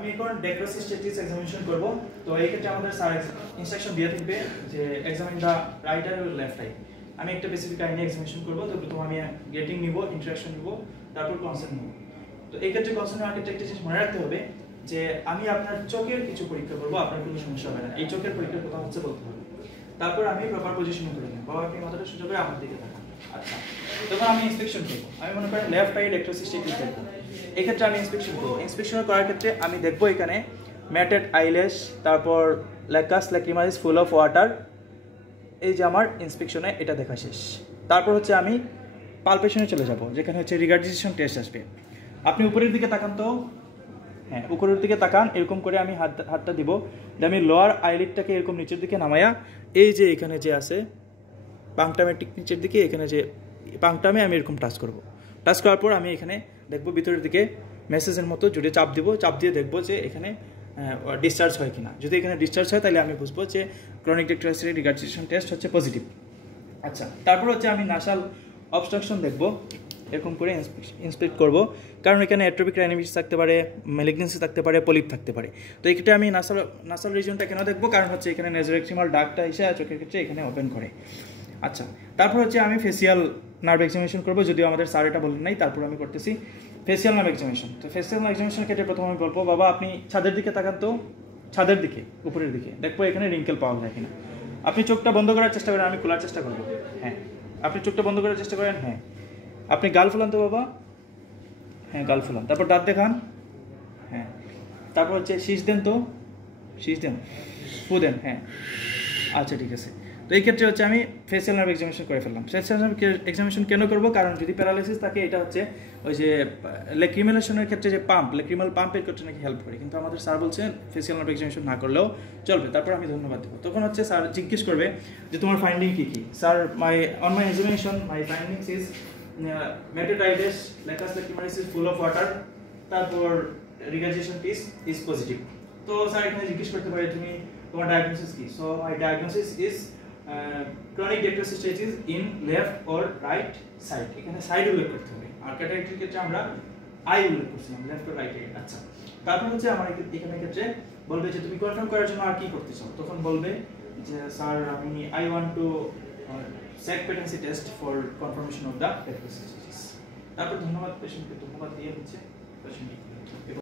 আমি এখন ডেক্রোসিস্টেটিস এক্সামিনেশন করব। তো এই ক্ষেত্রে আমাদের স্যার ইনস্ট্রাকশন দিয়ে থাকবে যে examine the right eye will left eye. আমি একটা বেসিক আইনে এক্সামিনেশন করব। তো প্রথমে আমি গেটিং নিব, ইন্টারাকশন নিব, তারপর কনসেন্ট নিব। তো এই ক্ষেত্রে কনসেন্ট নেওয়ার ক্ষেত্রে একটা জিনিস মনে রাখতে হবে যে আমি আপনার চোখের কিছু পরীক্ষা করব, আপনার কোনো সমস্যা হবে না। এই চোখের পরীক্ষার কথা হচ্ছে বলতে হবে। তারপর আমি প্রপার পজিশনিং করে নেব। বাবা আপনি মাথাটা সোজা করে আমার দিকে তাকান। আচ্ছা, তখন আমি ইন্সপেকশন করব। আমি মনে করেন লেফট আই ডেক্রোসিস্টেটিস দেখব। এই ক্ষেত্রে আমি ইন্সপেকশন করব। ইন্সপেকশন করার ক্ষেত্রে আমি দেখব এখানে ম্যাটেড আইল্যাশ, তারপর ল্যাকাস ল্যাক্রিমালিস ফুল অফ ওয়াটার। এই যে আমার ইন্সপেকশনে এটা দেখা শেষ। তারপর হচ্ছে আমি পালপেশনে চলে যাব, যেখানে হচ্ছে রিগার্ডিটেশন টেস্ট আসবে। আপনি উপরের দিকে তাকান তো, হ্যাঁ উপরের দিকে তাকান। এরকম করে আমি হাতটা দিব, আমি লোয়ার আইলিডটাকে এরকম নিচের দিকে নামায়া এই যে এখানে যে আছে পাংটামের ঠিক নিচের দিকে, এখানে যে পাংটামে আমি এরকম টাচ করব। টাচ করার পর আমি এখানে দেখব ভিতরের দিকে মেসেজের মতো জুড়ে চাপ দিব। চাপ দিয়ে দেখব যে এখানে ডিসচার্জ হয় কিনা। যদি এখানে ডিসচার্জ হয় তাহলে আমি বুঝবো যে ক্রনিক ডেক্ট্রাসের রিগার্ডিটেশন টেস্ট হচ্ছে পজিটিভ। আচ্ছা, তারপর হচ্ছে আমি নাসাল অবস্ট্রাকশন দেখব, এরকম করে ইন্সপেক্ট করব। কারণ এখানে অ্যাট্রোপিক রাইনাইটিস থাকতে পারে, ম্যালিগনেন্সি থাকতে পারে, পলিপ থাকতে পারে। তো এই ক্ষেত্রে আমি নাসাল রিজিয়নটা কেন দেখবো, কারণ হচ্ছে এখানে নেজোরেক্সিমাল ডাকটা এসে চোখের ক্ষেত্রে এখানে ওপেন করে। আচ্ছা, তারপর হচ্ছে আমি ফেসিয়াল নার্ভ এক্সামিনেশন করবো, যদিও আমাদের স্যার এটা বলেন নাই, তারপর আমি করতেছি ফেসিয়াল নার্ভ এক্সামিনেশন। তো ফেসিয়াল নার্ভ এক্সামিনেশন ক্ষেত্রে প্রথমে আমি বলবো, বাবা আপনি ছাদের দিকে তাকান তো, ছাদের দিকে উপরের দিকে দেখবো এখানে রিঙ্কেল পাওয়া যায় কিনা। আপনি চোখটা বন্ধ করার চেষ্টা করেন, আমি খোলার চেষ্টা করবো। হ্যাঁ, আপনি চোখটা বন্ধ করার চেষ্টা করেন। হ্যাঁ, আপনি গাল ফুলান তো বাবা। হ্যাঁ, গাল ফুলান। তারপর দাঁত দেখান। হ্যাঁ, তারপর হচ্ছে শীষ দেন তো, শীষ দেন, ফু দেন। হ্যাঁ, আচ্ছা ঠিক আছে। তো এই ক্ষেত্রে হচ্ছে আমি ফেসিয়াল নার্ভ এক্সামিনেশন করে ফেললাম। ফেসিয়াল নার্ভ এক্সামিনেশন কেন করবো, কারণ যদি প্যারালাইসিস থাকে এটা হচ্ছে ওই যে ল্যাক্রিমেশনের ক্ষেত্রে যে ল্যাক্রিমাল পাম্পের ক্ষেত্রে নাকি হেল্প করে, কিন্তু আমাদের স্যার বলছেন ফেসিয়াল নার্ভ এক্সামিনেশন না করলেও চলবে। তারপর আমি ধন্যবাদ দেবো। তখন হচ্ছে স্যার জিজ্ঞেস করবে যে তোমার ফাইন্ডিং কী কী। Sir on my examination my findings is matted eyelash, lacus lacrimalis full of water, তারপর রিগার্ডিটেশন টেস্ট ইজ পজিটিভ। তো স্যার এখানে জিজ্ঞেস করতে পারে তুমি তোমার ডায়াগনোসিস কি। So my diagnosis is chronic dacryocystitis in left or right side. এখানে সাইড উল্লেখ করতে হবে, আর ক্যাটাগরির ক্ষেত্রে আমরা আই উল্লেখ করছিলাম, লেফট অর রাইট। আচ্ছা, তারপর হচ্ছে আমার এখানে ক্ষেত্রে বলবে যে তুমি কনফার্ম করার জন্য আর কি করতে চাও। তখন বলবে যে স্যার আমি I want to set patency test for confirmation of the dacryocystitis. তারপর ধন্যবাদ পেশেন্টকে ধন্যবাদ দিয়ে হচ্ছে পেশেন্ট